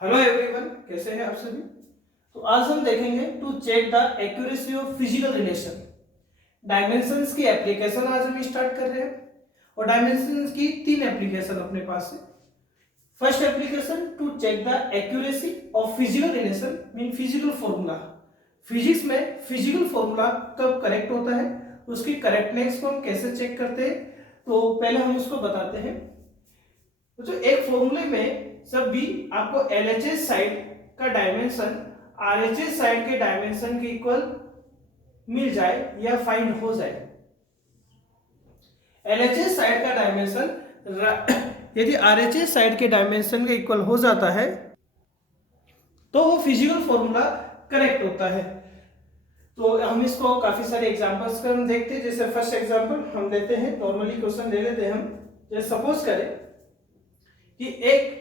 Hello everyone, कैसे हैं आप सभी। तो आज हम देखेंगे to check the accuracy of physical relation. Dimensions की एप्लीकेशन आज हम स्टार्ट कर रहे हैं और डायमेंशंस की तीन एप्लीकेशन अपने पास है। First application to check the accuracy of physical relation mean physical formula. Physics में फिजिकल फॉर्मूला कब करेक्ट होता है, उसकी करेक्टनेस को हम कैसे चेक करते हैं, तो पहले हम उसको बताते हैं। तो जो एक फॉर्मूले में जब भी आपको LHS साइड का डायमेंशन RHS साइड के डायमेंशन के इक्वल मिल जाए या फाइंड हो जाए, LHS साइड का डायमेंशन यदि RHS साइड के डायमेंशन के इक्वल हो जाता है तो वो फिजिकल फॉर्मूला करेक्ट होता है। तो हम इसको काफी सारे एग्जांपल्स कर हम देखते हैं। जैसे फर्स्ट एग्जांपल हम लेते हैं, नॉर्मली क्वेश्चन ले लेते हैं हम। जैसे सपोज करें कि एक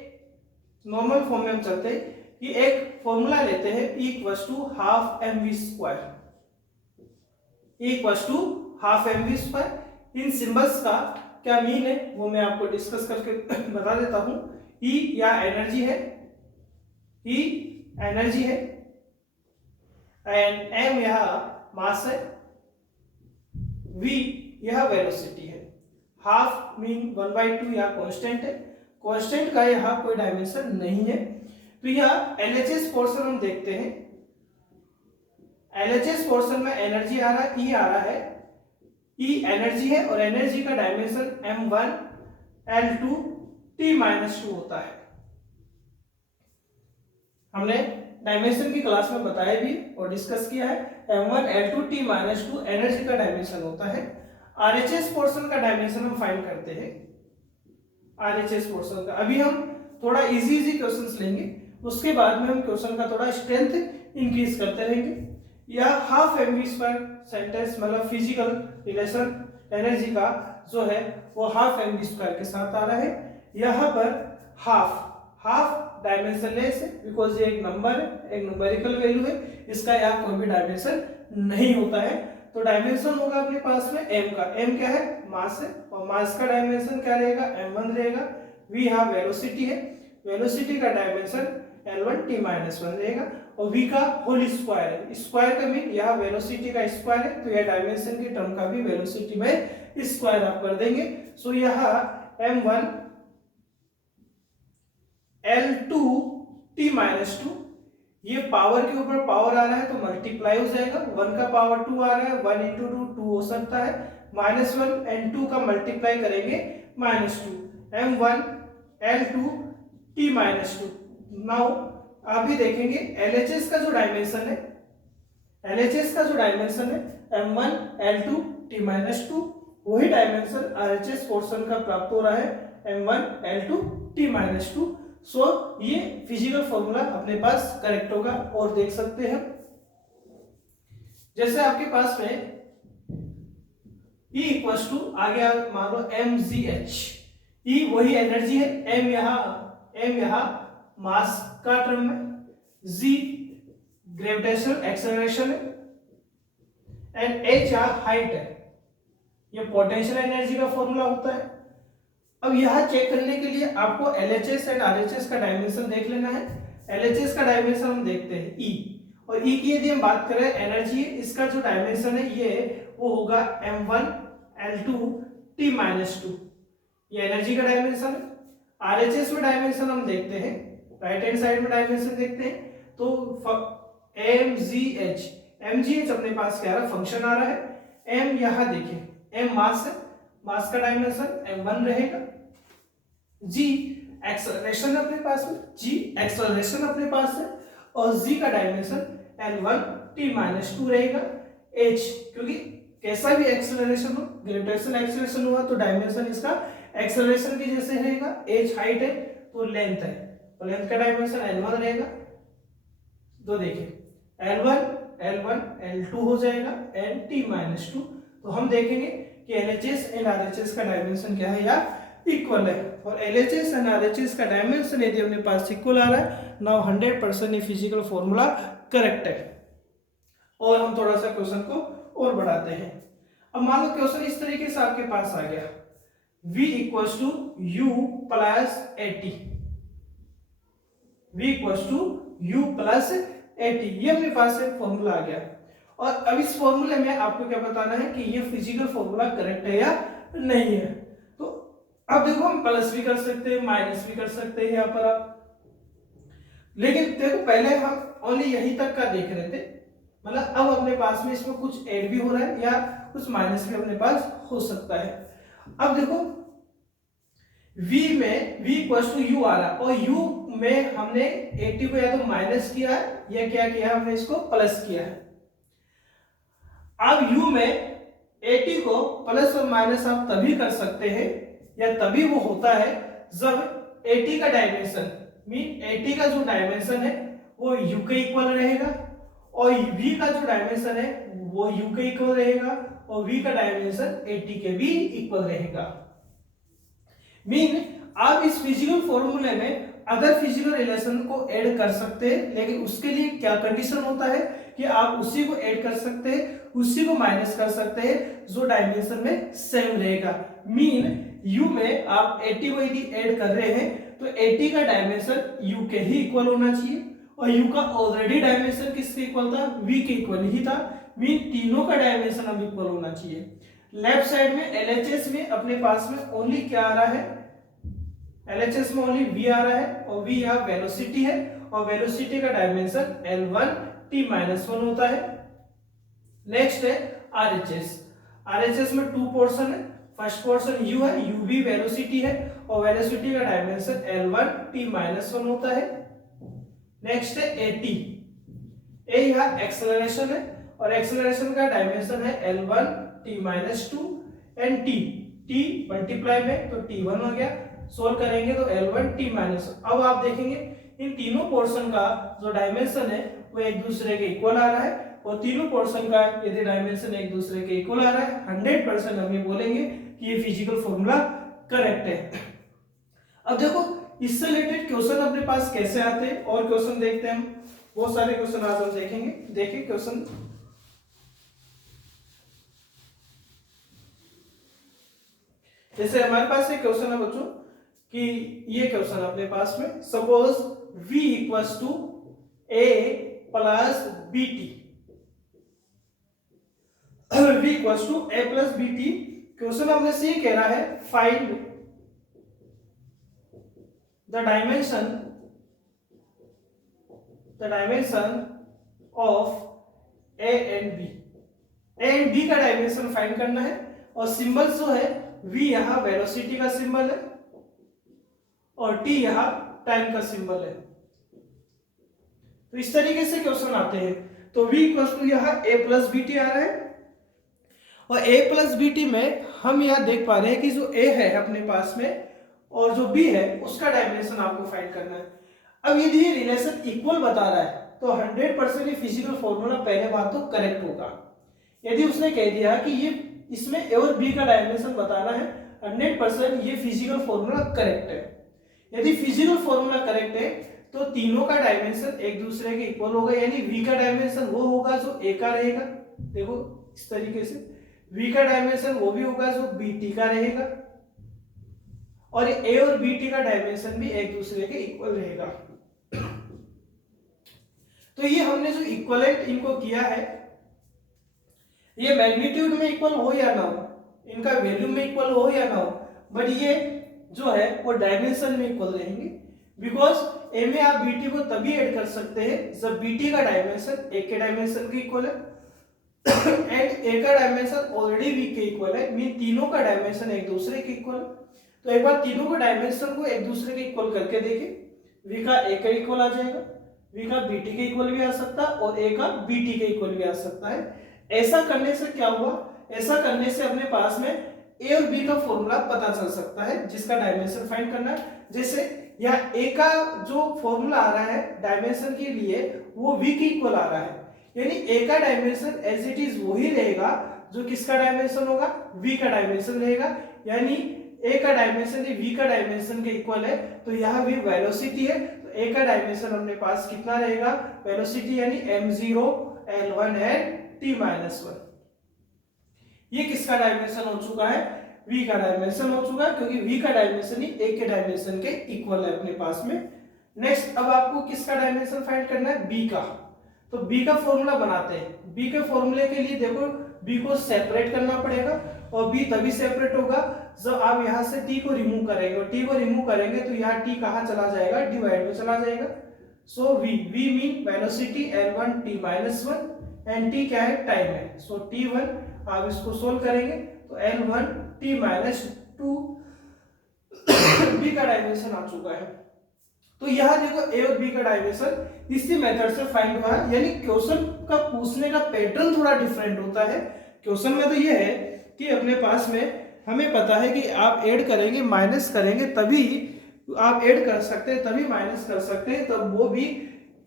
नॉर्मल फॉर्म में हम चलते हैं कि एक फॉर्मूला लेते हैं E equals to half mv square. E equals to half mv square. इन सिंबल्स का क्या मीन है वो मैं आपको डिस्कस करके बता देता हूं। E या एनर्जी है, E एनर्जी है एंड m यह मास है, v यह वेलोसिटी है। हाफ मीन 1/2 या कांस्टेंट है, कांस्टेंट का यहाँ कोई डायमेंशन नहीं है। तो यह LHS पोर्शन हम देखते हैं। LHS पोर्शन में एनर्जी आ रहा है, E आ रहा है, E एनर्जी है और एनर्जी का डायमेंशन m1 L2 T-2 होता है। हमने डायमेंशन की क्लास में बताया भी और डिस्कस किया है। m1 L2 T-2 एनर्जी का डायमेंशन होता है। RHS पोर्शन का डायमेंशन हम फाइंड करते हैं, RHS पोर्शन का। अभी हम थोड़ा इजी क्वेश्चंस लेंगे, उसके बाद में हम क्वेश्चन का थोड़ा स्ट्रेंथ इंक्रीज करते रहेंगे। या हाफ mv स्क्वायर सेंटेंस मतलब फिजिकल रिलेशन एनर्जी का जो है वो हाफ mv स्क्वायर के साथ आ रहा है। यहाँ पर हाफ डायमेंशन लेस है बिकॉज ये एक नंबर है, एक न्यूमेरिकल वैल्यू है, इसका यहाँ कोई भी डायमेंशन नहीं होता है। तो डायमेंशन होगा अपने पास में m का। m क्या है? मास है और मास का डायमेंशन क्या रहेगा? m1 रहेगा। v यहाँ वेलोसिटी है, वेलोसिटी का डायमेंशन L1 T-1 रहेगा और v का होल स्क्वायर है। स्क्वायर का मीन यह वेलोसिटी का स्क्वायर है, तो यह डायमेंशन की टर्म का भी वेलोसिटी में स्क्वायर आप कर देंगे। सो यह m1 L2 T-2, ये पावर के ऊपर पावर आ रहा है तो मल्टीप्लाई हो जाएगा। 1 का पावर 2 आ रहा है, 1 इंटू 2 2 हो सकता है। -1 एंड 2 का मल्टीप्लाई करेंगे -2, m1 L2 T-2। नाउ आप भी देखेंगे LHS का जो डायमेंशन है, LHS का जो डायमेंशन है m1 L2 T-2, वही डायमेंशन RHS पोर्शन का प्राप्त हो रहा है m1 L2 T-2। सो ये फिजिकल फॉर्मूला अपने पास करेक्ट होगा। और देख सकते हैं जैसे आपके पास में E इक्वल्स टू आगे आप मान लो mgh। E वही एनर्जी है, m यहाँ मास का टर्म है, g ग्रेविटेशनल एक्सेलरेशन है एंड h यहाँ हाइट है। ये पोटेंशियल एनर्जी का फॉर्मूला होता है। अब यह चेक करने के लिए आपको LHS एंड RHS का डायमेंशन देख लेना है। LHS का डायमेंशन हम देखते हैं E, और E की यदि हम बात करें एनर्जी, इसका जो डायमेंशन है ये वो होगा m1 L2 T-2, ये एनर्जी का डायमेंशन है। RHS में डायमेंशन हम देखते हैं, राइट हैंड साइड में डायमेंशन देखते हैं तो mgh अपने पास क्या आ रहा है? फंक्शन आ रहा है। m यहाँ देखिए m मास है, मास का डायमेंशन m1 रहेगा। g एक्सेलरेशन अपने पास में, g एक्सेलरेशन अपने पास है और g का डायमेंशन L1 T-2 रहेगा। h क्योंकि कैसा भी एक्सेलरेशन हो, ग्रेविटेशनल एक्सेलरेशन हुआ तो डायमेंशन इसका एक्सेलरेशन की जैसे रहेगा। h हाइट है तो लेंथ है, तो लेंथ का डायमेंशन L1 रहेगा। तो देखिए L1 L2 हो जाएगा एंड T-2। तो हम देखेंगे कि LHS एंड RHS का डायमेंशन क्या है? या इक्वल है। और LHS एंड RHS का डायमेंशन यदि अपने पास इक्वल आ रहा है, नाउ 100% ये फिजिकल फॉर्मूला करेक्ट है। और हम थोड़ा सा क्वेश्चन को और बढ़ाते हैं। अब मान लो क्वेश्चन इस तरीके से आपके पास आ गया, v equals to u plus 80। v equals to u plus at। ये अपने पास एक फॉर्मूला आ गया। और अब इस फॉर्मूले में आपको क्या बताना है कि ये फिजिकल फॉर्मूला करेक्ट है या नहीं है। तो अब देखो हम प्लस भी कर सकते हैं, माइनस भी कर सकते हैं यहाँ पर आप, लेकिन देखो पहले हम ओनली यही तक का देख रहे थे, मतलब अब अपने पास में इसमें कुछ ऐड भी हो रहा है या कुछ माइनस भी अपने पास हो सकता है। अब देखो v में v इक्वल्स टू u आ रहा है और u में हमने 80 को या तो माइनस किया है या क्या किया है, हमने इसको प्लस किया है। अब u में 80 को प्लस और माइनस आप तभी कर सकते हैं या तभी वो होता है जब 80 का डायमेंशन मीन 80 का जो डायमेंशन है वो u के इक्वल रहेगा और v का जो डायमेंशन है वो u के इक्वल रहेगा और v का डायमेंशन 80 के भी इक्वल रहेगा। मीन आप इस फिजिकल फॉर्मूले में अदर फिजिकल रिलेशन को ऐड कर सकते हैं, लेकिन उसके लिए क्या कंडीशन होता है कि आप उसी को ऐड कर सकते हैं, उसी को माइनस कर सकते हैं जो डायमेंशन में सेम रहेगा। मीन u में आप 80 को यदि ऐड कर रहे हैं तो 80 का डायमेंशन u के ही इक्वल होना चाहिए और u का ऑलरेडी डायमेंशन किसके इक्वल था, v के इक्वल ही था। मीन तीनों का डायमेंशन अब इक्वल होना चाहिए। लेफ्ट साइड में LHS में अपने पास में ओनली क्या आ रहा है, LHS में ओनली v आ रहा है और v यहाँ वेलोसिटी है और वेलोसिटी का डायमेंशन L1 t-1 होता है। नेक्स्ट है RHS। RHS में टू पोर्शन है, फर्स्ट पोर्शन u है, u भी वेलोसिटी है और वेलोसिटी का डायमेंशन L1 t-1 होता है। नेक्स्ट है AT। A यहाँ एक्सेलरेशन है और एक्सेलरेशन का डायमेंशन है L1 t-2 and t multiply में तो t1 हो गया, सोल्व करेंगे तो L1 t-। अब आप देखेंगे इन तीनों पोर्शन का जो डायमेंशन है वो एक दूसरे के इक्वल आ रहा है और तीनों पोर्शन का यदि डायमेंशन एक दूसरे के इक्वल आ रहा है 100% हम ये बोलेंगे कि ये फिजिकल फॉर्मूला करेक्ट है। अब देखो इससे रिलेटेड क्वेश्चन अपने पास कैसे आते हैं और क्वेश्चन देखते हैं हम, बहुत सारे क्वेश्चन आज हम देखेंगे। देखिए क्वेश्चन, जैसे हमारे पास एक क्वेश्चन है बच्चों कि ये क्वेश्चन अपने पास में suppose v equals to a plus bt, v equals to a plus bt। Question हमने से कह रहा है find the dimension of a and b। a and b का डायमेंशन फाइंड करना है और सिंबल जो है v यहाँ वेलोसिटी का सिंबल है और t यहाँ टाइम का सिंबल है। तो इस तरीके से क्वेश्चन आते हैं। तो v इक्वल्स टू यहाँ a प्लस bt आ रहा है और a प्लस bt में हम यहाँ देख पा रहे हैं कि जो a है अपने पास में और जो b है उसका डायमेंशन आपको फाइंड करना है। अब यदि ये रिलेशन इक्वल बता रहा है तो 100% ये फिजिकल फॉर्मूला पहले बात तो करेक्ट होगा। यदि उसने कह दिया कि ये इसमें a और b का डायमेंशन बताना है 100% ये फिजिकल फॉर्मूला करेक्ट है। यदि फिजिकल फॉर्मूला करेक्ट है तो तीनों का डायमेंशन एक दूसरे के इक्वल होगा, यानी v का डायमेंशन वो होगा जो a का रहेगा। देखो इस तरीके से v का डायमेंशन वो भी होगा जो bt का रहेगा और a और bt का डायमेंशन भी एक दूसरे के इक्वल रहेगा। तो ये हमने जो इक्वलेंट इनको किया है, ये मैग्नीट्यूड में इक्वल हो या ना हो, इनका वैल्यू में इक्वल हो या ना हो, बट ये जो है वो डायमेंशन में इक्वल रहेंगे। बिकॉज a में आप bt को तभी ऐड कर सकते हैं जब bt का डायमेंशन a के डायमेंशन के इक्वल है एंड a का डायमेंशन ऑलरेडी v के इक्वल है, मीन तीनों का डायमेंशन एक दूसरे के इक्वल है। तो एक बार तीनों का डायमेंशन को एक दूसरे के इक्वल करके देखें, v का a के इक्वल आ जाएगा, v का bt के इक्वल भी आ सकता है और a का bt के इक्वल भी आ सकता है। ऐसा करने से क्या हुआ, ऐसा करने से अपने पास में a और b का फॉर्मूला पता चल सकता है जिसका डायमेंशन फाइंड करना है। जैसे यहाँ a का जो फॉर्मूला आ रहा है डायमेंशन के लिए वो v के इक्वल आ रहा है, यानी a का डायमेंशन एज इट इज वही रहेगा जो किसका डायमेंशन होगा, v का डायमेंशन रहेगा। यानी a का डायमेंशन v का डायमेंशन के इक्वल है तो यहाँ v वेलोसिटी है तो a का डायमेंशन अपने पास कितना रहेगा, वेलोसिटी यानी m0 l1 एंड t-1। ये किसका डायमेंशन हो चुका है, v का डायमेंशन हो चुका है, क्योंकि v का डायमेंशन ही a के डायमेंशन के इक्वल है अपने पास में। नेक्स्ट अब आपको किसका डायमेंशन फाइंड करना है, बी का। तो बी का फॉर्मूला बनाते हैं। बी के फॉर्मूले के लिए देखो बी को सेपरेट करना पड़ेगा और बी तभी सेपरेट होगा जब आप यहाँ से टी को रिमूव करेंगे, और टी को रिमूव करेंगे तो यहाँ टी कहाँ चला जाएगा, डिवाइड में चला जाएगा। So we mean velocity L1 t-1 and T क्या है, टाइम है। सो t1 आप इसको सोल्व करेंगे तो L1 t-2 बी का डायमेंशन आ चुका है। तो यहाँ देखो ए और बी का डायमेंशन इसी मेथड से फाइंड हुआ है। यानी क्वेश्चन का पूछने का पैटर्न थोड़ा डिफरेंट होता है। क्वेश्चन में तो ये है कि अपने पास में हमें पता है कि आप ऐड करेंगे माइनस करेंगे तभी आप ऐड कर सकते हैं, तभी माइनस कर सकते हैं। तब वो भी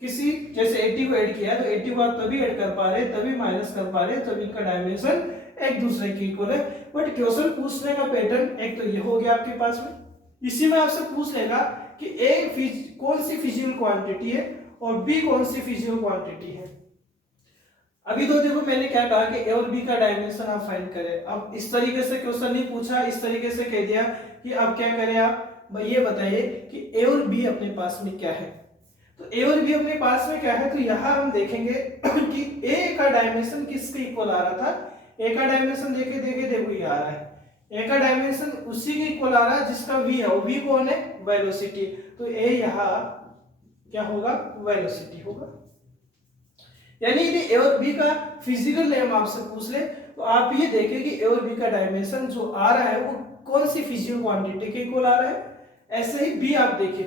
किसी जैसे 80 को ऐड किया है तो 80 को आप तभी ऐड कर पा रहे हैं, तभी माइनस कर पा रहे हैं, तभी इनका डायमेंशन एक दूसरे के इक्वल है। बट क्वेश्चन पूछने का पैटर्न एक तो ये हो गया आपके पास में, इसी में आपसे पूछ लेगा कि ए कौन सी फिजिकल क्वांटिटी है और बी कौन सी फिजिकल क्वांटिटी है। अभी तो देखो मैंने क्या कहा कि ए और बी का डायमेंशन आप फाइंड करें। अब इस तरीके से क्वेश्चन नहीं पूछा, इस तरीके से कह दिया कि अब क्या करें आप ये बताइए कि ए और बी अपने पास में क्या है। तो ए और बी अपने पास में क्या है, तो यहाँ हम देखेंगे कि ए का डायमेंशन किसके इक्वल आ रहा था। ए का डायमेंशन देखे देखो ये आ रहा है, ए का डायमेंशन उसी के इक्वल आ रहा है जिसका v है। v कौन है, वेलोसिटी। तो ए यहाँ क्या होगा, वेलोसिटी होगा। यानी यदि ए और बी का फिजिकल नेम आपसे पूछ ले तो आप ये देखें कि ए और बी का डायमेंशन जो आ रहा है वो कौन सी फिजिकल क्वांटिटी के इक्वल आ रहा है। ऐसे ही बी आप देखिए,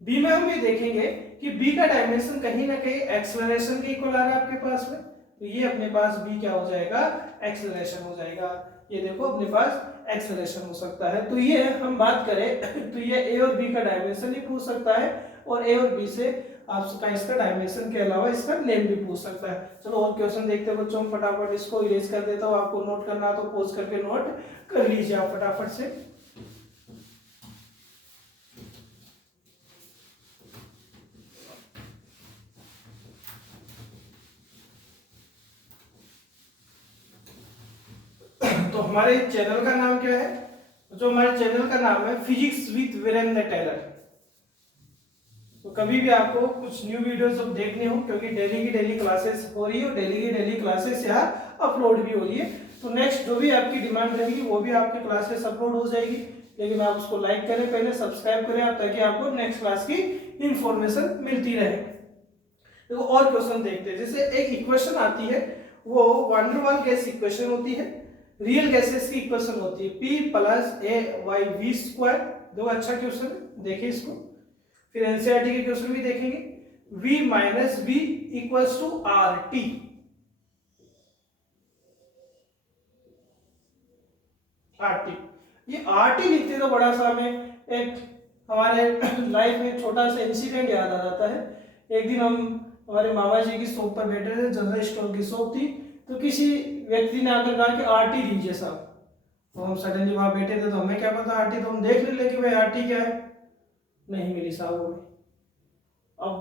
बी में हम ये देखेंगे कि बी का डायमेंशन कहीं ना कहीं एक्सेलरेशन के इक्वल आ रहा है आपके पास में। तो ये अपने पास बी क्या हो जाएगा, एक्सेलरेशन हो जाएगा। ये देखो अपने पास एक्सेलरेशन हो सकता है। तो ये हम बात करें तो ये ए और बी का डायमेंशन ही पूछ सकता है, और ए और बी से आपका इसका डायमेंशन के अलावा इसका नेम भी पूछ सकता है। चलो और क्वेश्चन देखते हैं बच्चों, फटाफट इसको इरेज कर देता हूँ। आपको नोट करना तो पॉज करके नोट कर लीजिए आप फटाफट से। तो हमारे चैनल का नाम क्या है, जो हमारे चैनल का नाम है फिजिक्स विद वीरेंद्र टेलर। तो कभी भी आपको कुछ न्यू वीडियोस अब देखने हो, क्योंकि डेली की डेली क्लासेस हो रही है और डेली की डेली क्लासेस यहाँ अपलोड भी हो रही है। तो नेक्स्ट जो भी आपकी डिमांड रहेगी वो भी आपके क्लासेस अपलोड हो जाएगी। लेकिन आप उसको लाइक करें, पहले सब्सक्राइब करें आप, ताकि आपको नेक्स्ट क्लास की इंफॉर्मेशन मिलती रहे। देखो और क्वेश्चन देखते हैं। जैसे एक इक्वेशन आती है, वो वंडर वाल गैस इक्वेशन होती है, रियल गैसेस की इक्वेशन होती है P + a/v²। देखो अच्छा क्वेश्चन देखिए इसको, फिर एनसीईआरटी के क्वेश्चन भी देखेंगे। v - v = RT। ये RT लिखते तो बड़ा सा हमें एक हमारे लाइफ में छोटा सा इंसिडेंट याद आ जाता है। एक दिन हम हमारे मामा जी की शॉप पर बैठे थे, जनरल स्टोर की शॉप थी, तो किसी व्यक्ति ने आकर कहा कि RT दीजिए साहब। तो हम सडनली वहां बैठे थे तो हमें क्या पता RT, तो हम देख ले कि भाई RT क्या है, नहीं मिली साहब हमें। अब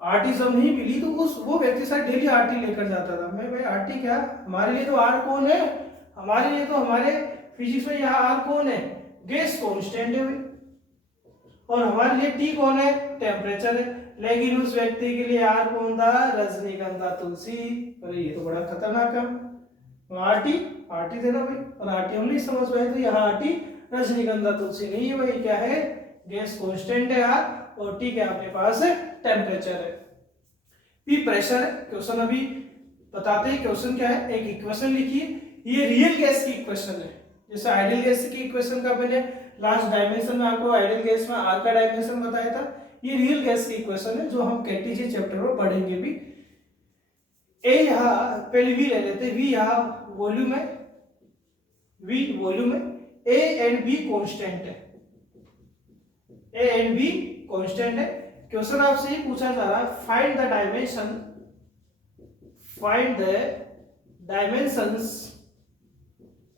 RT जब नहीं मिली तो वो व्यक्ति साहब डेली RT लेकर जाता था। मैं भाई RT क्या, हमारे लिए तो R कौन है, हमारे लिए तो हमारे फिजिक्स में यहाँ R कौन है, गैस कांस्टेंट है भाई, और हमारे लिए T कौन है, टेम्परेचर है। लेकिन उस व्यक्ति के लिए R कौन था, रजनीगंधा तुलसी। अरे ये तो बड़ा खतरनाक है। RT देना भाई, और RT हम नहीं समझ पाए तो यहाँ RT रजनीगंधा तुलसी नहीं है भाई, क्या है, गैस कांस्टेंट है R, और T क्या अपने पास है, टेम्परेचर है। P प्रेशर है। क्वेश्चन अभी बताते हैं क्वेश्चन क्या है। एक इक्वेशन लिखिए, ये रियल गैस की इक्वेशन है। जैसे आइडियल गैस की इक्वेशन का मैंने लास्ट डायमेंशन में आपको आइडियल गैस में R का डायमेंशन बताया था, ये रियल गैस की इक्वेशन है जो हम केटीजे चैप्टर में पढ़ेंगे भी। ए यहाँ पहले V ले लेते हैं, V यहाँ वॉल्यूम है, V वॉल्यूम है, A एंड B कांस्टेंट है, A एंड B कांस्टेंट है। क्वेश्चन आपसे ये पूछा जा रहा है find the dimensions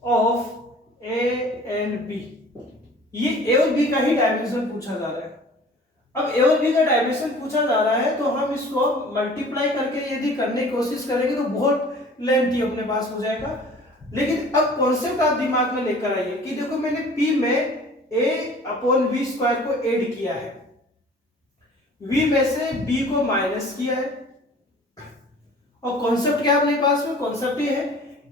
of A and B। ये A और B का ही डायमेंशन पूछा जा रहा है। अब A और B का डायमेंशन पूछा जा रहा है तो हम इसको मल्टीप्लाई करके यदि करने की कोशिश करेंगे तो बहुत लेंथी अपने पास हो जाएगा। लेकिन अब कॉन्सेप्ट आप दिमाग में लेकर आइए कि देखो मैंने P में A/v² को ऐड किया है, v में से b को माइनस किया है। और कॉन्सेप्ट क्या है अपने पास में, कॉन्सेप्ट ये है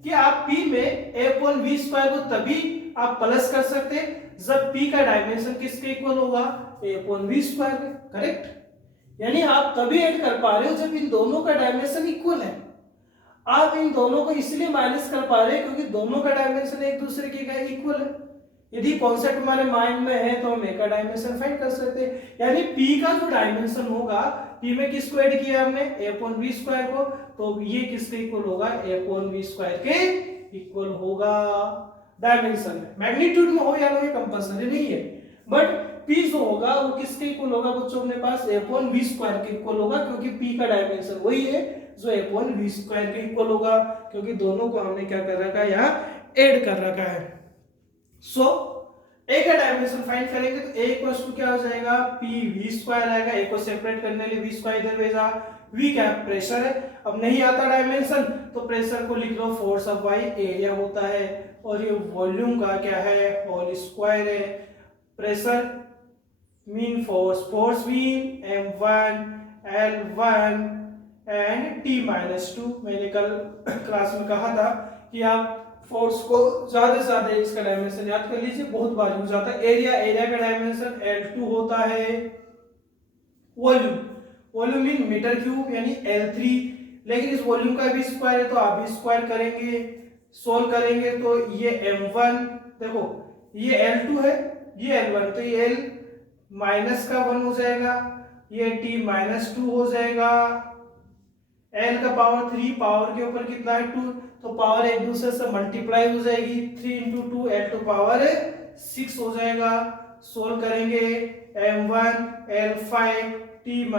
कि आप p में a अपॉन v स्क्वायर को तभी आप प्लस कर सकते हैं जब p का डायमेंशन किसके इक्वल होगा, a अपॉन v स्क्वायर के, करेक्ट। यानी आप तभी ऐड कर पा रहे हो जब इन दोनों का डायमेंशन इक्वल है। आप इन दोनों को इसलिए माइनस कर पा रहे हैं क्योंकि दोनों का डायमेंशन एक दूसरे के इक्वल है। यदि कॉन्सेप्ट हमारे माइंड में है तो हम ए का डायमेंशन फाइंड कर सकते हैं। यानी p का जो डायमेंशन होगा, p में किसको ऐड किया हमने, a अपॉन v स्क्वायर को, तो ये किसके इक्वल होगा, a अपॉन v स्क्वायर के इक्वल होगा डायमेंशन में। मैग्नीट्यूड में हो या ना, ये कंपल्सरी नहीं है, बट p जो होगा वो किसके इक्वल होगा बच्चों अपने पास, a अपॉन v स्क्वायर के इक्वल होगा, क्योंकि p का डायमेंशन वही है जो a अपॉन v स्क्वायर के इक्वल होगा, क्योंकि दोनों को हमने क्या कर रखा है, यहाँ ऐड कर रखा है। सो a का डायमेंशन फाइंड करेंगे तो a इक्वल्स टू क्या हो जाएगा, p v स्क्वायर आएगा। a को सेपरेट करने के लिए v स्क्वायर इधर भेजा, v क्या प्रेशर है, अब नहीं आता डायमेंशन तो प्रेशर को लिख लो फोर्स ऑफ y, एरिया होता है, और ये वॉल्यूम का क्या है, होल स्क्वायर है। Pressure mean force, force mean m1 l1 and t-2। मैंने कल क्लास में कहा था कि आप फोर्स को ज्यादा से ज्यादा इसका डायमेंशन याद कर लीजिए, बहुत बार यूज आता है। एरिया का डायमेंशन L2 होता है। Volume, volume mean metre cube यानी L3, लेकिन इस वॉल्यूम का भी स्क्वायर है तो आप भी स्क्वायर करेंगे, सोल्व करेंगे तो ये m1, देखो ये L2 है, ये L1, तो ये L माइनस का 1 हो जाएगा, ये t-2 हो जाएगा। L का पावर 3, पावर के ऊपर कितना है 2, तो पावर एक दूसरे से मल्टीप्लाई हो जाएगी, 3 × 2 L2 पावर 6 हो जाएगा। सोल्व करेंगे m1 L5 t-2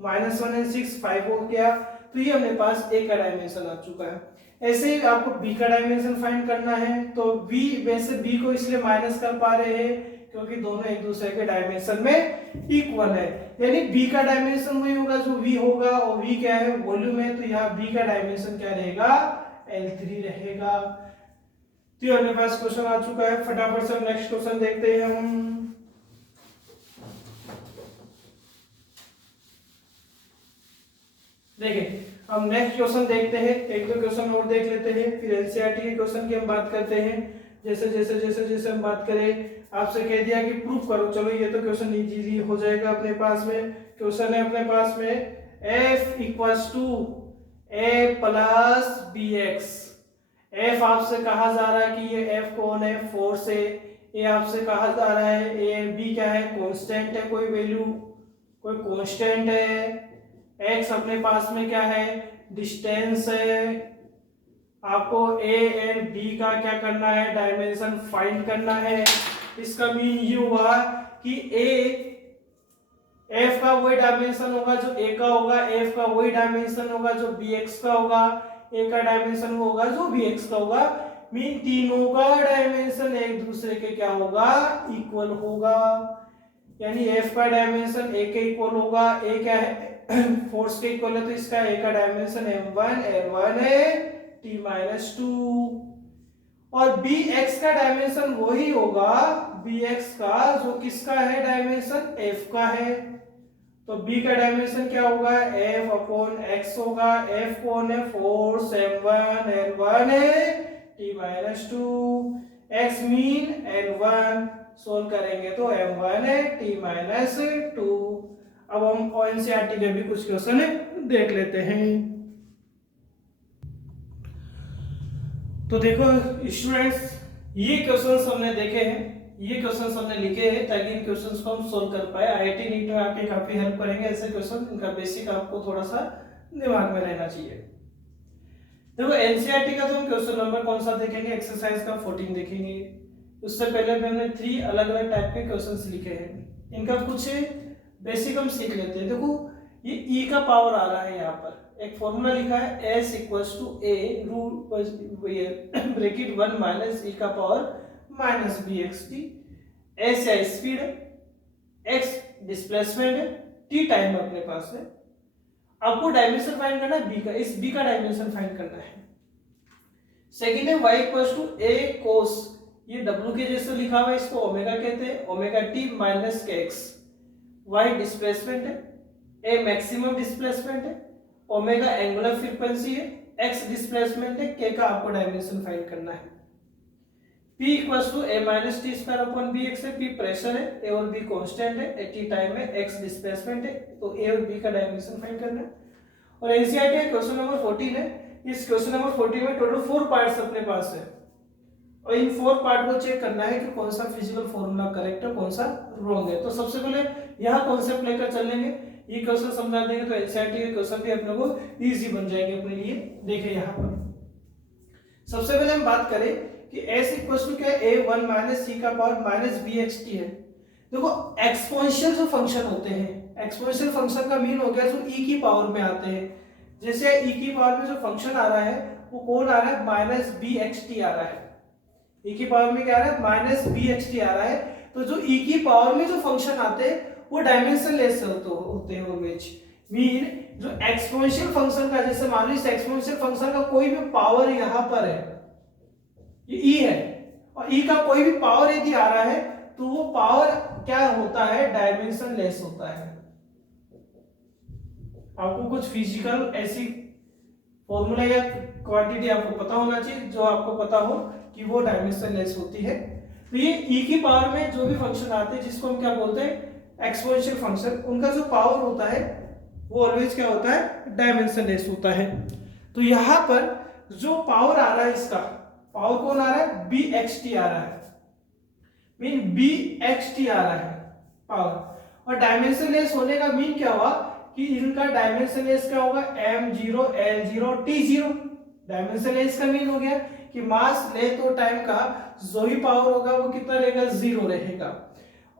-1 and 6 5 हो गया, तो ये अपने पास a का डायमेंशन आ चुका है। ऐसे ही आपको b का डायमेंशन फाइंड करना है, तो b में से b को इसलिए माइनस कर पा रहे हैं क्योंकि दोनों एक दूसरे के डायमेंशन में इक्वल है। यानी b का डायमेंशन वही होगा जो v होगा, और v क्या है, वॉल्यूम है, तो यहाँ b का डायमेंशन क्या रहेगा, L3 रहेगा। तो ये अपने पास क्वेश्चन आ चुका है। फटाफट से नेक्स्ट क्वेश्चन देखते हैं हम। देखिए हम नेक्स्ट क्वेश्चन देखते हैं, एक दो क्वेश्चन और देख लेते हैं, फिर एनसीईआरटी के क्वेश्चन की हम बात करते हैं। जैसे हम बात करें, आपसे कह दिया कि प्रूफ करो, चलो ये तो क्वेश्चन इजी हो जाएगा अपने पास में। क्वेश्चन है अपने पास में f equals to a plus bx। f आपसे कहा जा रहा है कि ये f कौन है, फोर्स है। a आपसे कहा जा रहा है a, b क्या है, कांस्टेंट है, कोई वैल्यू, कोई कांस्टेंट है। x अपने पास में क्या है, डिस्टेंस है। आपको a एंड b का क्या करना है, डायमेंशन फाइंड करना है। इसका मीन ये हुआ कि f का वही डायमेंशन होगा जो a का होगा, f का वही डायमेंशन होगा जो bx का होगा, a का डायमेंशन होगा जो bx का होगा। मीन तीनों का डायमेंशन एक दूसरे के क्या होगा, इक्वल होगा। यानी f का डायमेंशन a के इक्वल होगा, a क्या है, फोर्स के इक्वल है, तो इसका a का डायमेंशन m1 l1 है t-2, और bx का डायमेंशन वही होगा bx का जो किसका है, डायमेंशन f का है। तो b का डायमेंशन क्या होगा, f अपॉन x होगा। f कौन है, फोर्स m1 l1 है t-2, x mean l1, solve करेंगे तो m1 है t-2। अब हम एनसीईआरटी के भी कुछ क्वेश्चन देख लेते हैं। तो देखो स्टूडेंट्स, ये क्वेश्चंस हमने देखे हैं, ये क्वेश्चंस हमने लिखे हैं ताकि इन क्वेश्चंस को हम सोल्व कर पाए। आईआईटी नीट में आपके काफी हेल्प करेंगे ऐसे क्वेश्चन, इनका बेसिक आपको थोड़ा सा दिमाग में रहना चाहिए। देखो एनसीईआरटी का तो हम क्वेश्चन नंबर कौन सा देखेंगे, एक्सरसाइज का 14 देखेंगे। उससे पहले भी हमने 3 अलग अलग टाइप के क्वेश्चंस लिखे हैं, इनका कुछ बेसिक हम सीख लेते हैं। देखो ये e का पावर आ रहा है, यहाँ पर एक फॉर्मूला लिखा है s equals to a bracket 1 minus e का पावर माइनस bxt। s है स्पीड है, x डिस्प्लेसमेंट है, t टाइम अपने पास है। आपको डायमेंशन फाइंड करना है b का, इस b का डायमेंशन फाइंड करना है। सेकंड है y equals to a cos, ये w के जैसे लिखा हुआ है, इसको ओमेगा कहते हैं, omega t minus K x। Y displacement है, ए मैक्सिमम डिस्प्लेसमेंट है, ओमेगा एंगुलर फ्रीक्वेंसी है, एक्स डिस्प्लेसमेंट है, के का आपको डायमेंशन फाइंड करना है। P equals to a minus T square upon B X है, P प्रेशर है, a और b कांस्टेंट है, t टाइम है, x डिस्प्लेसमेंट है, तो a और b का डायमेंशन फाइंड करना है। और एनसीईआरटी क्वेश्चन नंबर 14 है। इस क्वेश्चन नंबर 14 में टोटल 4 पार्ट्स अपने पास है और इन 4 पार्ट को चेक करना है कि कौन सा फिजिकल फॉर्मूला करेक्ट है, कौन सा रॉन्ग है। तो सबसे पहले यहाँ कॉन्सेप्ट लेकर चलेंगे, ये क्वेश्चन समझा देंगे तो एनसीईआरटी के क्वेश्चन भी अपने को इजी बन जाएंगे अपने लिए। देखिए यहाँ पर सबसे पहले हम बात करें कि s इक्वल्स टू क्या है, a1 माइनस c का पावर माइनस bxt है। देखो एक्सपोनेंशियल जो फंक्शन होते हैं, एक्सपोनेंशियल फंक्शन का मीन हो गया जो e की पावर में आते हैं। जैसे e की पावर में जो फंक्शन आ रहा है वो कौन आ रहा है, माइनस bxt आ रहा है। e की पावर में क्या आ रहा है, माइनस bxt आ रहा है। तो जो e की पावर में जो फंक्शन आते हैं वो डायमेंशन लेस होते हैं ऑलवेज। मीन जो एक्सपोनेंशियल फंक्शन का, जैसे मान लो इस एक्सपोनेंशियल फंक्शन का कोई भी पावर यहाँ पर है, ये e है, और e का कोई भी पावर यदि आ रहा है तो वो पावर क्या होता है, डायमेंशन लेस होता है। आपको कुछ फिजिकल ऐसी फॉर्मूला या क्वांटिटी आपको पता होना चाहिए जो आपको पता हो कि वो डायमेंशन लेस होती है। तो ये e की पावर में जो भी फंक्शन आते हैं जिसको हम क्या बोलते हैं, एक्सपोनेंशियल फंक्शन, उनका जो पावर होता है वो ऑलवेज क्या होता है, डायमेंशन लेस होता है। तो यहाँ पर जो पावर आ रहा है, इसका पावर कौन आ रहा है, bxt आ रहा है, मीन bxt आ रहा है पावर। और डायमेंशन लेस होने का मीन क्या हुआ कि इनका डायमेंशन लेस क्या होगा, m0 l0 t0। Dimension less का मीन हो गया कि मास ले तो टाइम का जो भी पावर होगा वो कितना रहेगा, 0 रहेगा।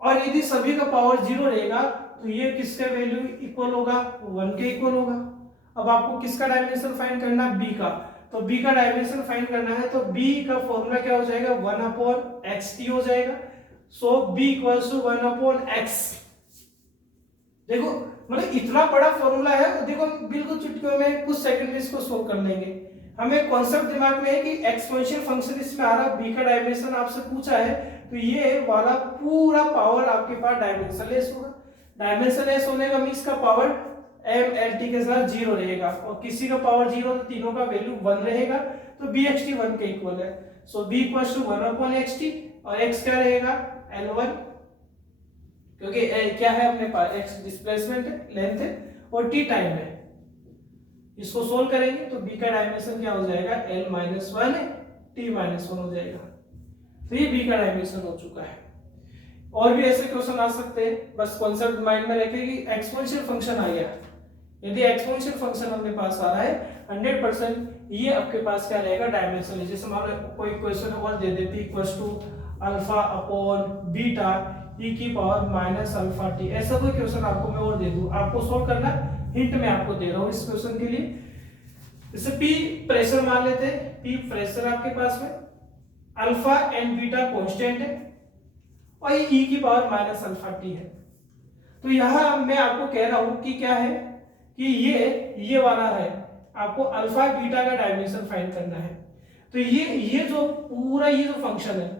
और यदि सभी का पावर 0 रहेगा तो ये किसका वैल्यू इक्वल होगा, 1 के इक्वल होगा। अब आपको किसका डायमेंशन फाइंड करना है, b का। तो b का डायमेंशन फाइंड करना है तो b का फॉर्मूला क्या हो जाएगा, 1/xt हो जाएगा। सो b इक्वल्स टू 1/x। देखो मतलब इतना बड़ा फॉर्मूला है, देखो बिल्कुल चुटकियों में कुछ सेकंड में इसको सोल्व कर लेंगे। हमें कॉन्सेप्ट दिमाग में है कि एक्सपोनेंशियल फंक्शन इसमें आ रहा, b का डायमेंशन आपसे पूछा है तो ये वाला पूरा पावर आपके पास डायमेंशन लेस होगा। डायमेंशन लेस होने का मींस का पावर m l t के साथ 0 रहेगा और किसी का पावर 0 तो तीनों का वैल्यू 1 रहेगा। तो bxt 1 के इक्वल है। सो b इक्वल्स टू 1/xt और x क्या रहेगा, l1, क्योंकि क्या है अपने पास, x डिस्प्लेसमेंट है, लेंथ है, और t टाइम है। इसको सोल्व करेंगे तो b का डायमेंशन क्या हो जाएगा, l-1 है, t-1 हो जाएगा। तो ये b का डायमेंशन हो चुका है। और भी ऐसे क्वेश्चन आ सकते हैं, बस कॉन्सेप्ट माइंड में रखें कि एक्सपोनेंशियल फंक्शन आ गया, यदि एक्सपोनेंशियल फंक्शन अपने पास आ रहा है 100% ये आपके पास क्या रहेगा, डायमेंशन। जैसे मान लो कोई क्वेश्चन और दे दे, p equals to alpha upon beta e की पावर माइनस अल्फा t, ऐसा कोई क्वेश्चन आपको मैं और दे दूं, आपको सोल्व करना, हिंट में आपको दे रहा हूं इस क्वेश्चन के लिए। जैसे p प्रेशर मान लेते हैं, p प्रेशर आपके पास में, अल्फा एंड बीटा कांस्टेंट है और ये e की पावर माइनस अल्फा t है। तो यहां मैं आपको कह रहा हूं कि क्या है कि ये वाला है, आपको अल्फा बीटा का डायमेंशन फाइंड करना है। तो ये जो पूरा ये जो फंक्शन है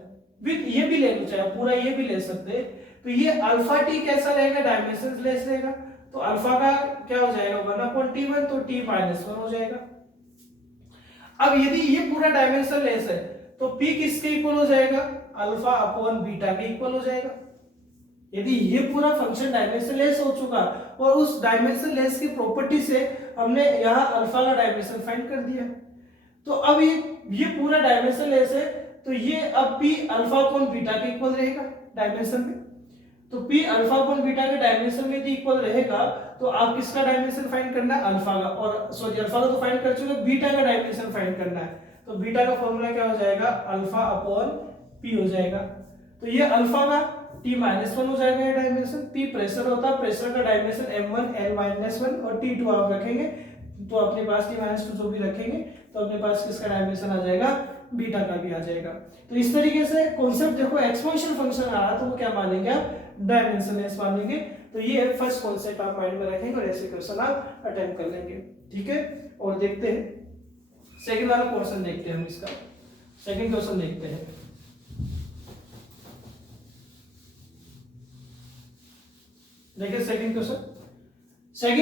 विद ये भी ले लो, चाहे पूरा ये भी ले सकते हैं। तो ये अल्फा टी कैसा रहेगा, डायमेंशन लेस रहेगा। तो अल्फा का क्या हो जाएगा, 1/t1, तो t-1 हो जाएगा। अब यदि ये पूरा डायमेंशन लेस है तो p किसके इक्वल हो जाएगा, अल्फा अपॉन बीटा के इक्वल हो जाएगा। यदि ये पूरा फंक्शन डायमेंशन लेस हो चुका और उस डायमेंशन लेस की प्रॉपर्टी से हमने यहाँ अल्फा का डायमेंशन फाइंड कर दिया, तो अब ये पूरा डायमेंशन लेस है तो ये अब p अल्फा अपॉन बीटा के इक्वल रहेगा डायमेंशन में। तो p अल्फा अपॉन बीटा के डायमेंशन में यदि इक्वल रहेगा तो आप किसका डायमेंशन फाइंड करना है, अल्फा का, और सॉरी अल्फा का तो फाइंड कर चुके, बीटा का डायमेंशन फाइंड करना है। तो बीटा का फॉर्मूला क्या हो जाएगा, अल्फा अपॉन p हो जाएगा। तो ये अल्फा का t-1 हो जाएगा ये डायमेंशन। p प्रेशर होता है, प्रेशर का डायमेंशन m1 l-1 और t2 आप रखेंगे तो अपने पास t-2 जो भी रखेंगे तो अपने पास किसका डायमेंशन आ जाएगा, बीटा का भी आ जाएगा। तो इस तरीके से कॉन्सेप्ट देखो, एक्सपोनेंशियल फंक्शन आ रहा तो वो क्या मानेंगे आप, डायमेंशनलेस मानेंगे। तो ये फर्स्ट कॉन्सेप्ट आप माइंड में रखेंगे और ऐसे क्वेश्चन आप अटेम्प्ट कर लेंगे, ठीक है। और देखते हैं सेकंड वाला क्वेश्चन, देखते हैं हम इसका सेकंड क्वेश्चन देखते हैं। देखिए सेकंड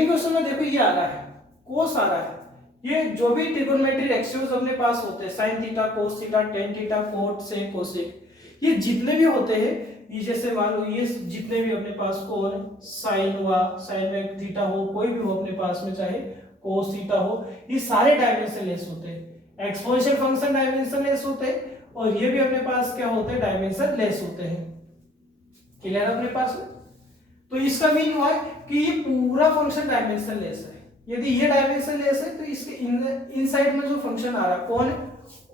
क्वेश्चन में देखो ये आ रहा है, कोस आ रहा है। ये जो भी ट्रिगोनोमेट्री रेशियोज अपने पास होते हैं, sine theta, cos theta, tan theta, cot sec, cosec, ये जितने भी होते हैं, ये जैसे मान लो ये जितने भी अपने पास कोण, साइन हुआ, साइन में थीटा हो, कोई भी हो अपने पास में, चाहे कोस थीटा हो, ये सारे डायमेंशन लेस होते हैं। एक्सपोनेंशियल फंक्शन डायमेंशन लेस होते हैं, और ये भी अपने पास क्या होते हैं, डायमेंशन लेस होते हैं। क्लियर है अपने पास में? तो इसका मीन हुआ है कि ये पूरा फंक्शन डायमेंशन लेस है। यदि ये डायमेंशन लेस है तो इसके इनसाइड में जो फंक्शन आ रहा है कौन,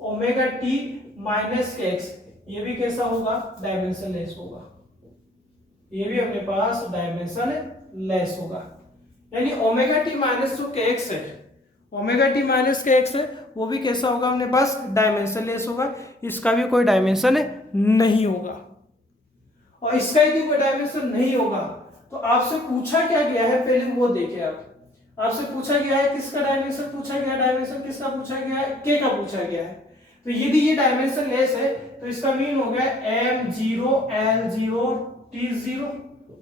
ओमेगा टी माइनस के एक्स, ये भी कैसा होगा, डायमेंशन लेस होगा। ये भी अपने पास डायमेंशन लेस होगा। यानी ओमेगा टी माइनस जो के एक्स है, ओमेगा टी माइनस के एक्स है, वो भी कैसा होगा अपने पास, डायमेंशन लेस होगा। इसका भी कोई डायमेंशन नहीं होगा, और इसका यदि कोई डायमेंशन नहीं होगा तो आपसे पूछा क्या गया है, पहले वो देखिए आप। आपसे पूछा गया है किसका डायमेंशन पूछा गया, डायमेंशन किसका पूछा गया है, के का पूछा गया है। तो यदि ये डायमेंशन लेस है तो इसका मीन हो गया m0 l0 t0,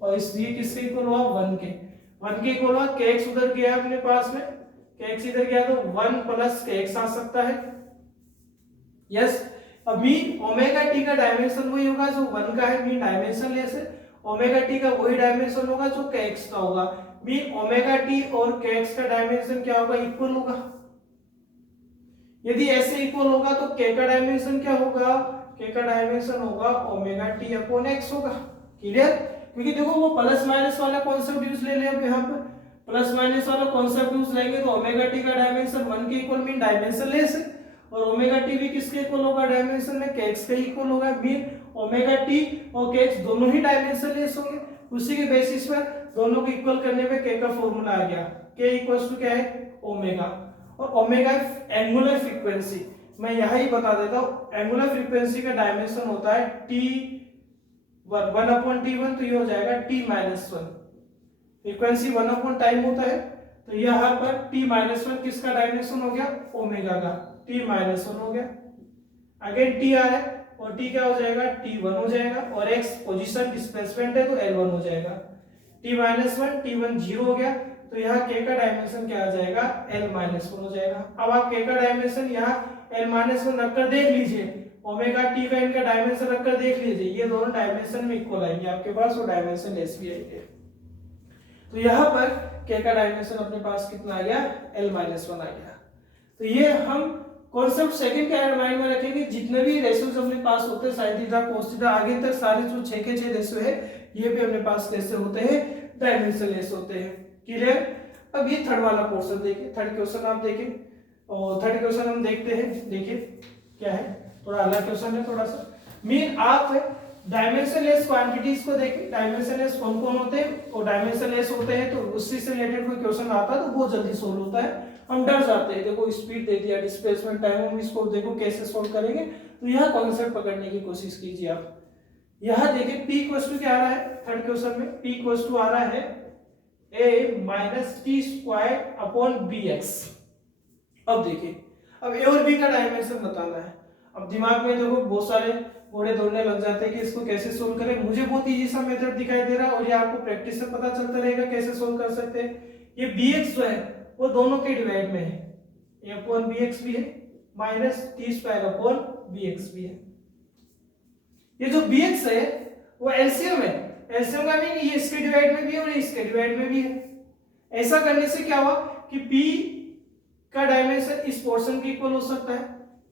और इसलिए किसके इक्वल हुआ, 1 के इक्वल हुआ। kx उधर गया अपने पास में, kx इधर गया तो 1 प्लस kx आ सकता है। यस, अब मीन ओमेगा टी का डायमेंशन वही होगा जो 1 का है, मीन डायमेंशन लेस है। ओमेगा टी का वही डायमेंशन होगा जो kx का होगा, मीन ओमेगा टी और kx का डायमेंशन क्या होगा, इक्वल होगा। यदि ऐसे इक्वल होगा तो k का डायमेंशन क्या होगा, k का डायमेंशन होगा ओमेगा टी अपॉन x होगा। क्लियर? क्योंकि देखो वो प्लस माइनस वाला कॉन्सेप्ट यूज ले ले, अब यहाँ पे प्लस माइनस वाला कॉन्सेप्ट यूज लेंगे तो ओमेगा टी का डायमेंशन 1 के इक्वल मीन डायमेंशन लेस है, और ओमेगा टी भी किसके इक्वल होगा, डायमेंशन में kx के इक्वल होगा, मीन ओमेगा टी और kx दोनों ही डायमेंशन लेस होंगे। उसी के बेसिस पर दोनों को इक्वल करने पे k का फॉर्मूला आ गया, k इक्वल्स टू क्या है, ओमेगा। और ओमेगा एंगुलर फ्रीक्वेंसी, मैं यहां ही बता देता हूं, एंगुलर फ्रीक्वेंसी का डायमेंशन होता है t 1/t1, तो ये हो जाएगा t-1। फ्रीक्वेंसी 1 टाइम होता है, तो यहाँ पर t-1 किसका डायमेंशन हो गया, ओमेगा का, t-1 हो गया। अगेन t आ रहा है और t क्या हो जाएगा, t1 हो जाएगा, और x पोजीशन डिस्प्लेसमेंट है तो l1 हो जाएगा। t-1 t1 0 हो गया, तो यहाँ k का डायमेंशन क्या आ जाएगा, l-1 हो जाएगा। अब आप k का डायमेंशन यहाँ l-1 रखकर देख लीजिए, ओमेगा t का इनका डायमेंशन रखकर देख लीजिए, ये दोनों डायमेंशन में इक्वल आएंगे आपके पास, और डायमेंशन लेस भी आएंगे। तो यहाँ पर k का डायमेंशन अपने पास कितना आ गया, l-1 आ गया। तो ये हम कॉन्सेप्ट सेकंड के माइंड में रखेंगे, जितने भी रेशियोज अपने पास होते हैं, साइन थीटा, कोस थीटा, आगे तक सारे जो 6 के 6 रेशियो है, ये भी अपने पास कैसे होते हैं, डायमेंशन लेस होते हैं। क्लियर? अब ये थर्ड वाला पोर्शन देखिए, थर्ड क्वेश्चन आप देखें, और थर्ड क्वेश्चन हम देखते हैं। देखिए क्या है, थोड़ा अलग क्वेश्चन है थोड़ा सा। मीन आप डायमेंशन लेस क्वांटिटीज को देखें, डायमेंशन लेस कौन कौन होते हैं, और डायमेंशन लेस होते हैं तो उससे रिलेटेड कोई क्वेश्चन आता है तो बहुत जल्दी सोल्व होता है, हम डर जाते हैं। देखो स्पीड दे दिया, डिस्प्लेसमेंट टाइम, हम इसको देखो कैसे सोल्व करेंगे, तो यह कॉन्सेप्ट पकड़ने की कोशिश कीजिए आप। यह देखिए p इक्वल्स टू क्या आ रहा है, थर्ड क्वेश्चन में p इक्वल्स टू आ रहा है a minus T square upon bx। अब देखिए, अब a और b का डायमेंशन बताना है। अब दिमाग में देखो बहुत सारे घोड़े दौड़ने लग जाते हैं कि इसको कैसे सोल्व करें। मुझे बहुत इजी सा मेथड दिखाई दे रहा है, और ये आपको प्रैक्टिस से पता चलता रहेगा कैसे सोल्व कर सकते हैं। ये bx जो है वो दोनों के डिवाइड में है, a अपॉन bx भी है, minus T square upon bx भी है। ये जो bx है वो एलसीएम है, एलसीएम का मीन ये इसके डिवाइड में भी है और ये इसके डिवाइड में भी है। ऐसा करने से क्या हुआ कि p का डायमेंशन इस पोर्शन के इक्वल हो सकता है,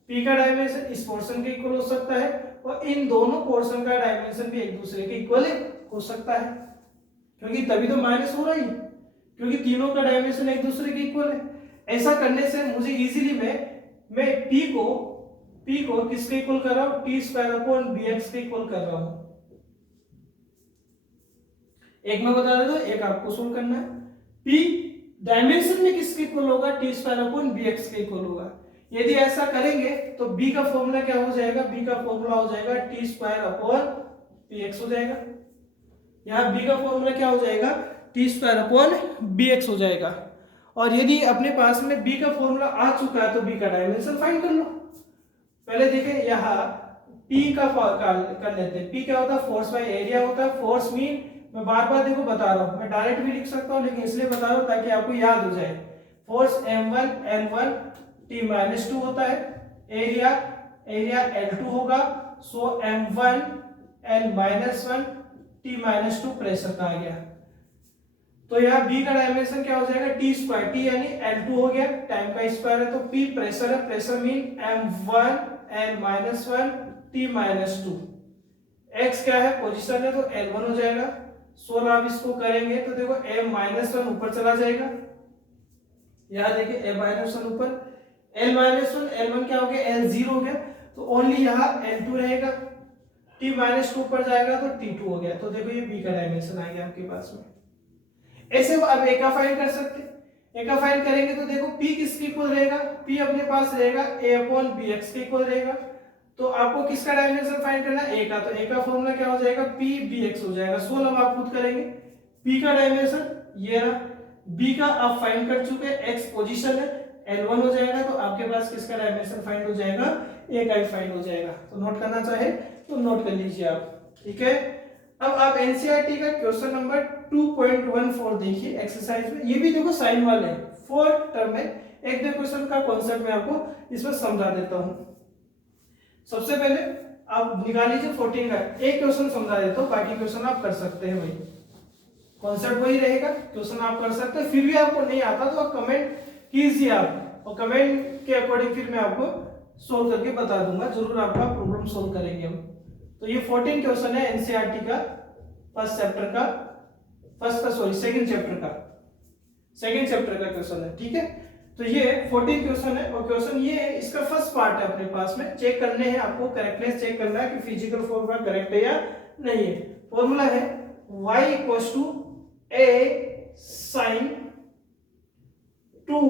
p का डायमेंशन इस पोर्शन के इक्वल हो सकता है, और इन दोनों पोर्शन का डायमेंशन भी एक दूसरे के इक्वल हो सकता है, क्योंकि तभी तो माइनस हो रहा है, क्योंकि तीनों का डायमेंशन एक दूसरे के इक्वल है। ऐसा करने से मुझे इजीली मैं p को किसके इक्वल कर रहा हूं, टी स्क्वायर अपॉन bx के इक्वल कर रहा हूं। एक मैं बता देता हूं, एक आपको सोल्व करना है। p डायमेंशन में किसके इक्वल होगा, टी स्क्वायर अपॉन bx के इक्वल होगा। यदि ऐसा करेंगे तो b का फॉर्मूला क्या हो जाएगा, b का फॉर्मूला हो जाएगा टी स्क्वायर अपॉन bx हो जाएगा। यहाँ b का फॉर्मूला क्या हो जाएगा, टी स्क्वायर अपॉन bx हो जाएगा। और यदि अपने पास में b का फॉर्मूला आ चुका है तो b का डायमेंशन फाइंड कर लो। पहले देखें, यहाँ p का कर लेते हैं। p क्या होता है, फोर्स बाय एरिया होता है। फोर्स मीन मैं बार बार देखो बता रहा हूँ, मैं डायरेक्ट भी लिख सकता हूँ लेकिन इसलिए बता रहा हूँ ताकि आपको याद हो जाए। फोर्स m1 L1 T-2 होता है, एरिया L2 होगा, सो m1 L-1 T-2 प्रेशर का आ गया। तो यहाँ B का डायमेंशन क्या हो जाएगा, टी स्क्वायर, टी यानी L2 हो गया, टाइम का स्क्वायर है, तो P प्रेशर है, pressure mean m1 L-1 T-2, x क्या है, पोजीशन है, तो L1 हो जाएगा। 16 आप इसको करेंगे तो देखो m-1 ऊपर चला जाएगा, यहाँ देखिए m-1 ऊपर, L-1 L1 क्या हो गया, L0 हो गया, तो ओनली यहाँ L2 रहेगा, T-2 ऊपर जाएगा तो T2 हो गया। तो देखो ये B का डायमेंशन आ गया आपके पास में। ऐसे अब ए का फाइंड कर सकते हैं, ए का फाइंड करेंगे तो देखो P किसके इक्वल रहेगा, P अपने पास रहेगा A/BX के इक्वल रहेगा। तो आपको किसका डायमेंशन फाइंड करना है, ए का, तो ए का फॉर्मूला क्या हो जाएगा, PBX हो जाएगा। सोल्व आप खुद करेंगे, P का डायमेंशन ये रहा, B का आप फाइंड कर चुके हैं, X पोजीशन है, L1 हो जाएगा, तो आपके पास किसका डायमेंशन फाइंड हो जाएगा, ए का ही फाइंड हो जाएगा। तो नोट करना चाहे तो नोट कर लीजिए आप, ठीक है। अब आप एनसीईआरटी का क्वेश्चन नंबर 2.14 देखिए एक्सरसाइज में, ये भी देखो साइन वाले हैं, 4 टर्म में, एक दो क्वेश्चन का कॉन्सेप्ट मैं आपको इसमें समझा देता हूं। सबसे पहले आप निकाल लीजिए 14 का, एक क्वेश्चन समझा देता हूं, बाकी क्वेश्चन आप कर सकते हैं, भाई कॉन्सेप्ट वही रहेगा, क्वेश्चन आप कर सकते हैं। फिर भी आपको नहीं आता तो आप कमेंट कीजिए आप, और कमेंट के अकॉर्डिंग फिर मैं आपको सोल्व करके बता दूंगा, जरूर आपका प्रॉब्लम सोल्व करेंगे हम। तो ये 14 क्वेश्चन है एनसीईआरटी का फर्स्ट चैप्टर का, सेकंड चैप्टर का क्वेश्चन है, ठीक है। तो ये 14 क्वेश्चन है, और क्वेश्चन ये है, इसका फर्स्ट पार्ट है अपने पास में, चेक करने हैं आपको, करेक्टनेस चेक करना है कि फिजिकल फॉर्मूला करेक्ट है या नहीं है। फॉर्मूला है y a sin 2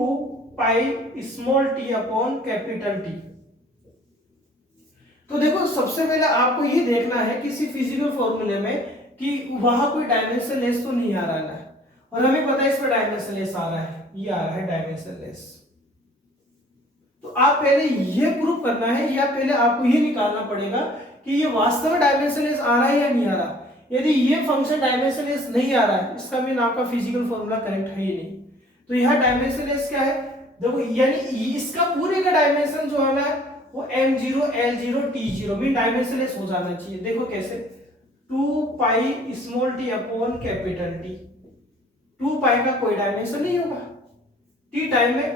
pi small t upon capital T। तो देखो सबसे पहले आपको ये देखना है किसी फिजिकल फॉर्मूले में कि वहां कोई डायमेंशन लेस तो नहीं आ रहा है, और हमें पता है इस पर डायमेंशन लेस आ रहा है, ये आ रहा है डायमेंशन लेस। तो आप पहले ये प्रूव करना है, या पहले आपको ये निकालना पड़ेगा कि ये वास्तव में डायमेंशन लेस आ रहा है या नहीं आ रहा। यदि ये फंक्शन डायमेंशन लेस नहीं आ रहा है, इसका मीन आपका फिजिकल फॉर्मूला करेक्ट है ही नहीं। तो यह डायमेंशन लेस क्या है, देखो यानी इसका पूरे का डायमेंशन जो है ना वो m0 L0 T0 mean dimension less हो जाना चाहिए। देखो कैसे, 2 pi small t upon capital T, 2 पाई का कोई डायमेंशन नहीं होगा, t टाइम में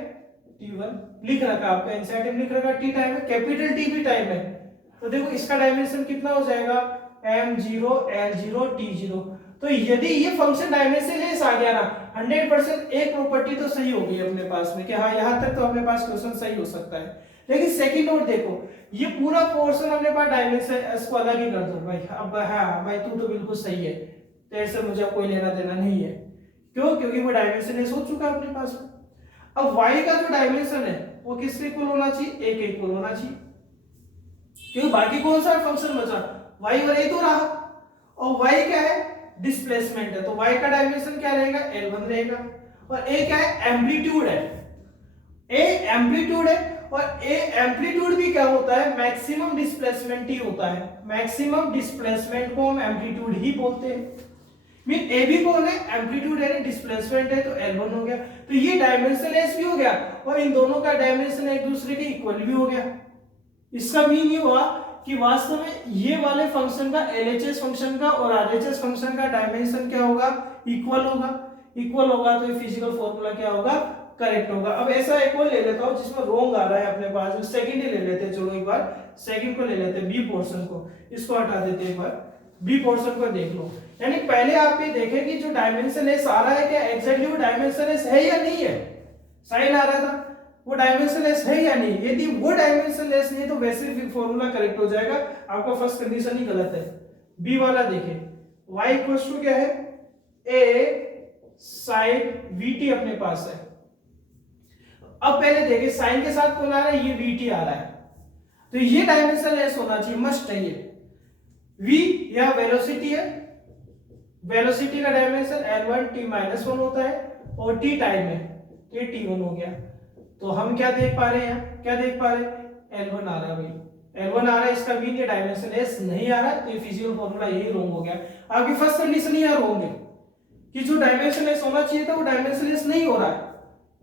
t1 लिख रखा आपका एनसीईआरटी में लिख रखा, t टाइम में, कैपिटल T भी टाइम है। तो देखो इसका डायमेंशन कितना हो जाएगा, m0 L0 T0। तो यदि ये फंक्शन डायमेंशन लेस आ गया ना 100%, एक प्रॉपर्टी तो सही हो गई अपने पास में कि हाँ यहाँ तक तो अपने पास क्वेश्चन सही हो सकता है। लेकिन सेकंड नोट देखो, ये पूरा पोर्शन अपने पास डायमेंशन, इसको अलग ही कर दो भाई। अब हाँ भाई तू तो बिल्कुल सही है, तेरे से मुझे कोई लेना देना नहीं है, क्यों, क्योंकि वो डायमेंशन लेस हो चुका है अपने पास में। अब y का जो डायमेंशन है वो किसके इक्वल होना चाहिए, a के इक्वल होना चाहिए, क्योंकि बाकी कौन सा फंक्शन बचा, y और a तो रहा, और y क्या है, डिस्प्लेसमेंट है, तो y का डायमेंशन क्या रहेगा, L1 रहेगा, और a क्या है, एम्पलीट्यूड है, a एम्पलीट्यूड है, और a एम्पलीट्यूड भी क्या होता है, मैक्सिमम डिस्प्लेसमेंट ही होता है, मैक्सिमम डिस्प्लेसमेंट को हम एम्पलीट्यूड ही बोलते हैं। मीन ए भी कौन है, एम्पलीट्यूड है, डिस्प्लेसमेंट है, तो L1 हो गया। तो ये डायमेंशन लेस भी हो गया, और इन दोनों का डायमेंशन एक दूसरे के इक्वल भी हो गया। इसका मीन ये हुआ कि वास्तव में ये वाले फंक्शन का, LHS फंक्शन का और RHS फंक्शन का डायमेंशन क्या होगा, इक्वल होगा। इक्वल होगा तो ये फिजिकल फॉर्मूला क्या होगा, करेक्ट होगा। अब ऐसा एक और ले लेता हूं जिसमें रोंग आ रहा है अपने पास में, सेकंड ही ले लेते हैं, चलो एक बार सेकंड को ले लेते हैं, बी पोर्शन को, इसको हटा देते हैं, एक बार बी पोर्शन को देख लो। यानी पहले आप ये देखें कि जो डायमेंशन लेस आ रहा है क्या एग्जैक्टली वो डायमेंशन लेस है या नहीं है, साइन आ रहा था वो डायमेंशन लेस है या नहीं। यदि वो डायमेंशन लेस नहीं तो वैसे फिर फॉर्मूला करेक्ट हो जाएगा, आपका फर्स्ट कंडीशन ही गलत है। बी वाला देखें, y इक्वल्स टू क्या है, a sin vt अपने पास है। अब पहले देखिए साइन के साथ कौन आ रहा है, ये vt आ रहा है, तो ये डायमेंशन लेस होना चाहिए, मस्ट है ये। v यह वेलोसिटी है, वेलोसिटी का डायमेंशन L1 t-1 होता है, और t टाइम है, तो ये t1 हो गया। तो हम क्या देख पा रहे हैं, क्या देख पा रहे हैं, L1 आ रहा है भाई, L1 आ रहा है, इसका मीन ये डायमेंशन एस नहीं आ रहा है, तो ये फिजिकल फॉर्मूला यही रॉन्ग हो गया। आपकी फर्स्ट कंडीशन ही यार रॉन्ग है कि जो डायमेंशन एस होना चाहिए था वो डायमेंशन एस नहीं हो रहा है।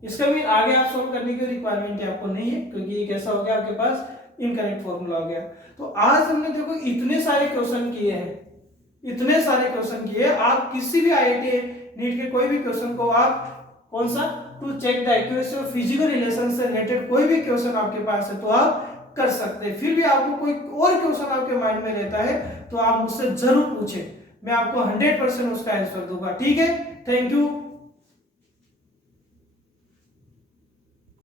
इसका मीन आगे आप सोल्व करने की रिक्वायरमेंट आपको नहीं है, क्योंकि ये कैसा हो गया आपके पास इनकरेक्ट फॉर्मूला हो गया। तो आज हमने देखो इतने सारे क्वेश्चन किए हैं, इतने सारे क्वेश्चन किए। आप किसी भी आईआईटी नीट के कोई भी क्वेश्चन को आप कौन सा to check the accuracy of physical relation से रिलेटेड कोई भी क्वेश्चन आपके पास है तो आप कर सकते हैं। फिर भी आपको कोई और क्वेश्चन आपके माइंड में रहता है तो आप मुझसे जरूर पूछें, मैं आपको 100% उसका आंसर दूंगा। ठीक है, थैंक यू।